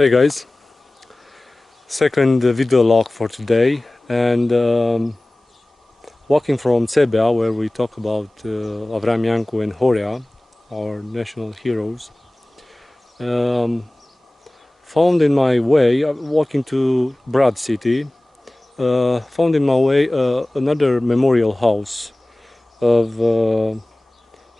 Hey guys, second video log for today, and walking from Sebea, where we talk about Avram Yanku and Horia, our national heroes. Found in my way, walking to Brad City, found in my way another memorial house of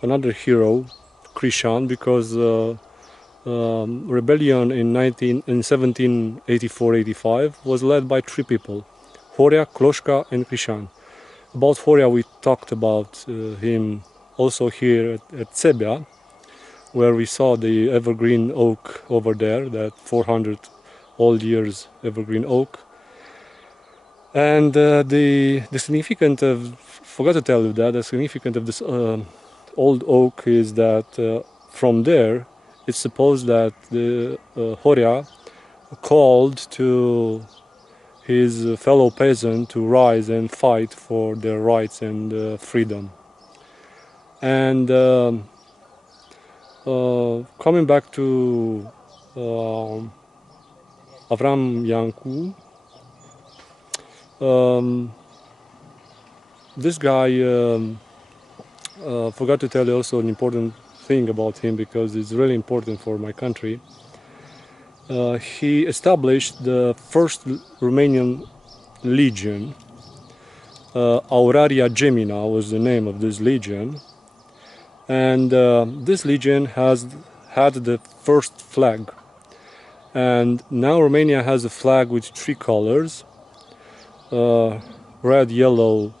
another hero, Crisan, because rebellion in 1784-85 was led by three people: Horia, Kloshka and Crisan. About Horia we talked about him also here at Sebea, where we saw the evergreen oak over there, that 400 old years evergreen oak. And the significance of, forgot to tell you that, the significance of this old oak is that from there it's supposed that the Horia called to his fellow peasant to rise and fight for their rights and freedom. And coming back to Avram Yanku, this guy, forgot to tell you also an important thing about him, because it's really important for my country. He established the first Romanian legion. Auraria Gemina was the name of this legion, and this legion has had the first flag. And now Romania has a flag with three colors: red, yellow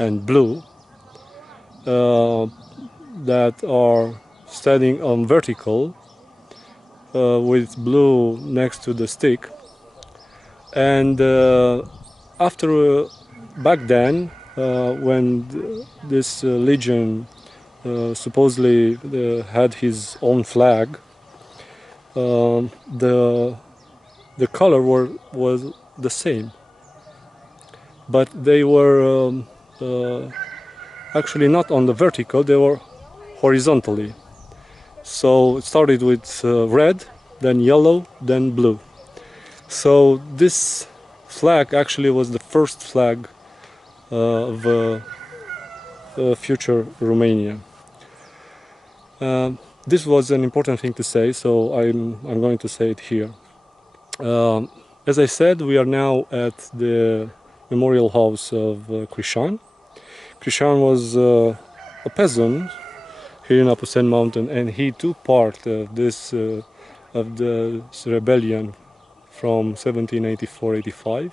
and blue, that are standing on vertical, with blue next to the stick. And back then, when this legion supposedly had his own flag, the color was the same, but they were actually not on the vertical, they were horizontally. So it started with red, then yellow, then blue. So this flag actually was the first flag of future Romania. This was an important thing to say, so I'm going to say it here. As I said, we are now at the memorial house of Crisan. Crisan was a peasant here in Apusen Mountain, and he took part of this rebellion from 1784-85.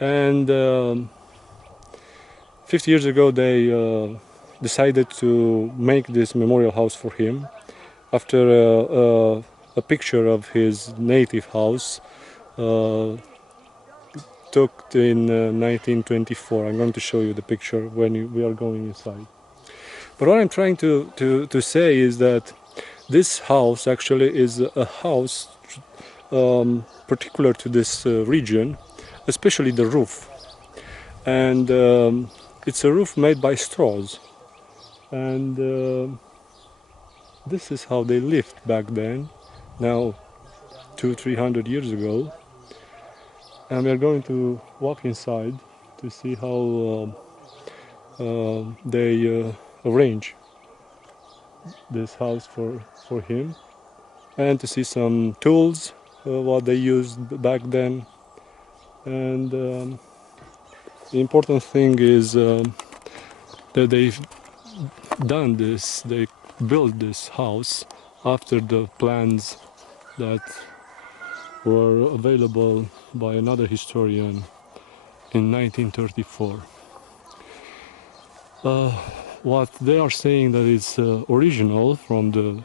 And 50 years ago they decided to make this memorial house for him after a picture of his native house took in 1924. I'm going to show you the picture when we are going inside. But what I'm trying to say is that this house actually is a house particular to this region, especially the roof. And it's a roof made by straws. And this is how they lived back then, now 200-300 years ago. And we are going to walk inside to see how they arrange this house for him, and to see some tools, what they used back then. And the important thing is that they've done this, they built this house after the plans that were available by another historian in 1934. What they are saying that it's original from the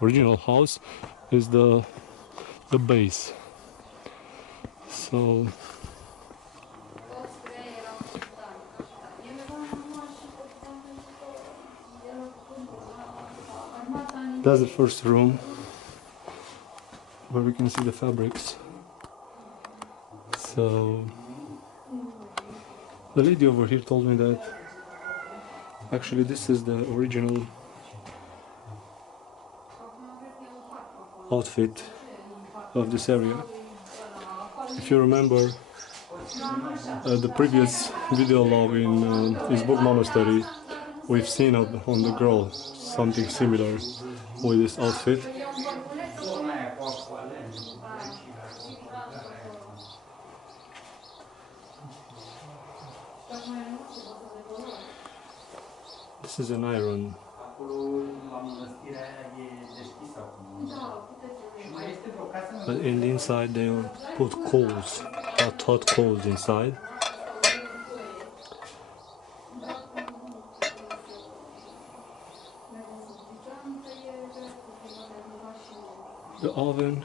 original house is the base. So that's the first room where we can see the fabrics. So the lady over here told me that actually this is the original outfit of this area. If you remember the previous video log in Izbog Monastery, we've seen on the girl something similar with this outfit. This is an iron. But in the inside they put coals, hot coals inside. The oven,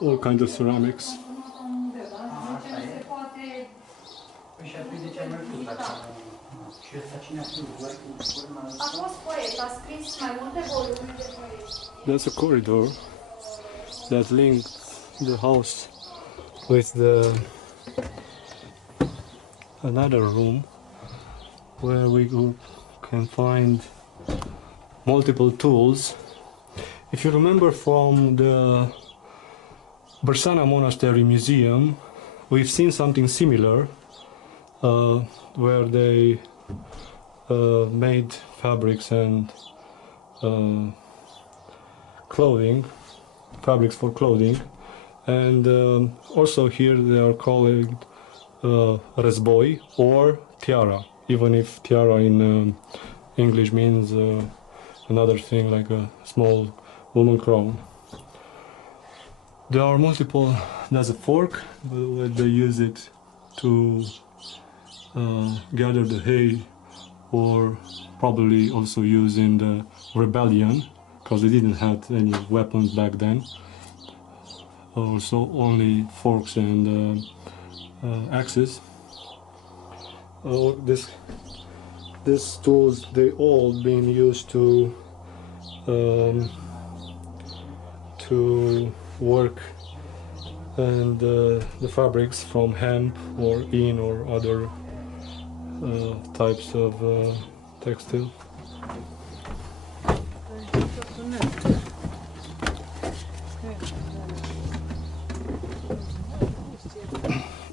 all kinds of ceramics. There's a corridor that links the house with another room where we can find multiple tools. If you remember from the Bersana Monastery Museum, we've seen something similar where they made fabrics and clothing, fabrics for clothing, and also here they are called rezboi or tiara, even if tiara in English means another thing like a small woman crown. There are multiple, there's a fork where they use it to gather the hay, or probably also used in the rebellion, because they didn't have any weapons back then. Also only forks and axes. These tools, they all been used to work and the fabrics from hemp or in or other types of textile.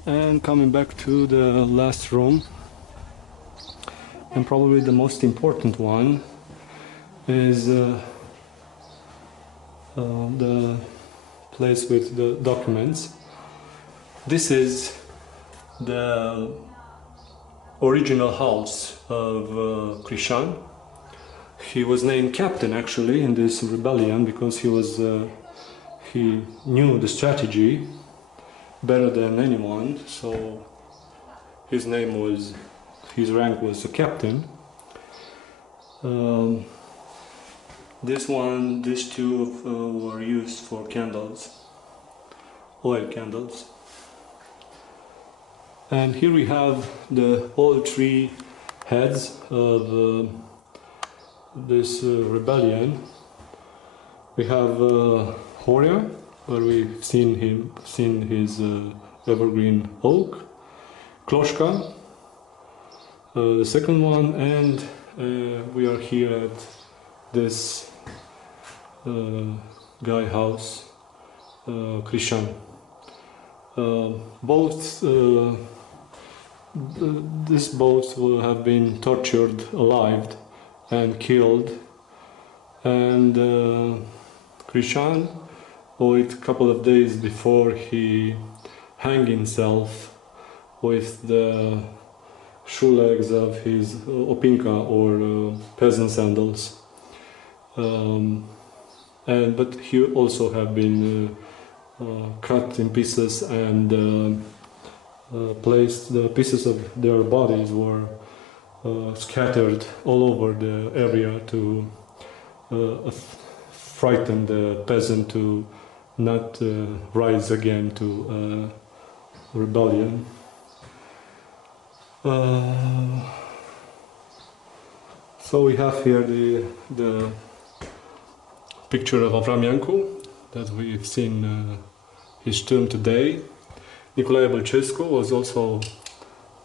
And coming back to the last room, and probably the most important one, is the place with the documents. This is the original house of Crisan. He was named captain actually in this rebellion because he knew the strategy better than anyone, so his rank was a captain. These two were used for candles, oil candles. And here we have all three heads of this rebellion. We have Horia, where we've seen his evergreen oak, Kloshka, the second one, and we are here at this guy house, Crisan. These both will have been tortured alive and killed, and Crisan, a couple of days before he hanged himself with the shoe legs of his opinka or peasant sandals, but he also have been cut in pieces and placed. The pieces of their bodies were scattered all over the area to frighten the peasant to not rise again to rebellion. So we have here the picture of Avram Yanku that we've seen his tomb today. Nicolae Bălcescu was also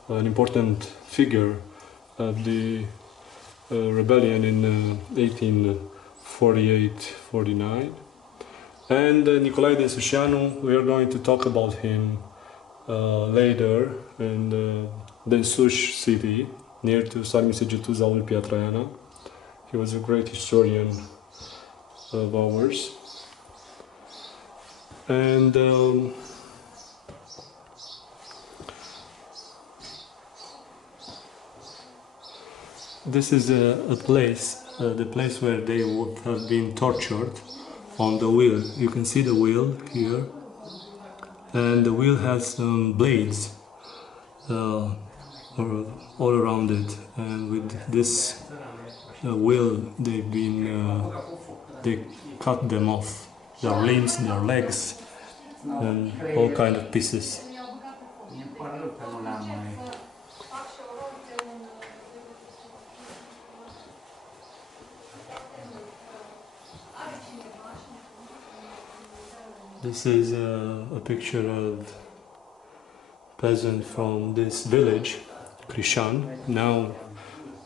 an important figure of the rebellion in 1848-49. And Nicolae Densușanu, we are going to talk about him later in Densuș city, near to Sarmisegetuza Ulpia Traiana. He was a great historian of ours. And this is a place, the place where they would have been tortured on the wheel. You can see the wheel here, and the wheel has some blades all around it, and with this wheel they cut them off, their limbs, their legs, and all kind of pieces. This is a picture of peasant from this village, Crisan. Now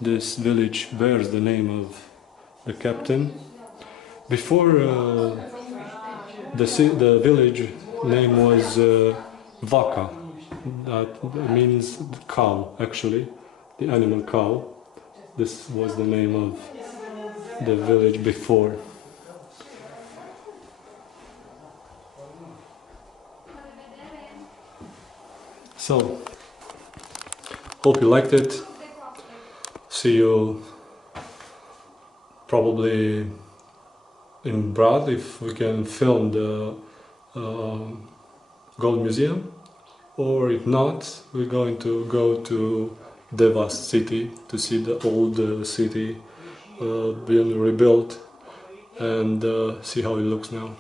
this village bears the name of the captain. Before the village name was Vaca. That means cow, actually, the animal cow. This was the name of the village before. So, hope you liked it. See you probably in Brad if we can film the Gold Museum, or if not, we're going to go to Devas city to see the old city being rebuilt and see how it looks now.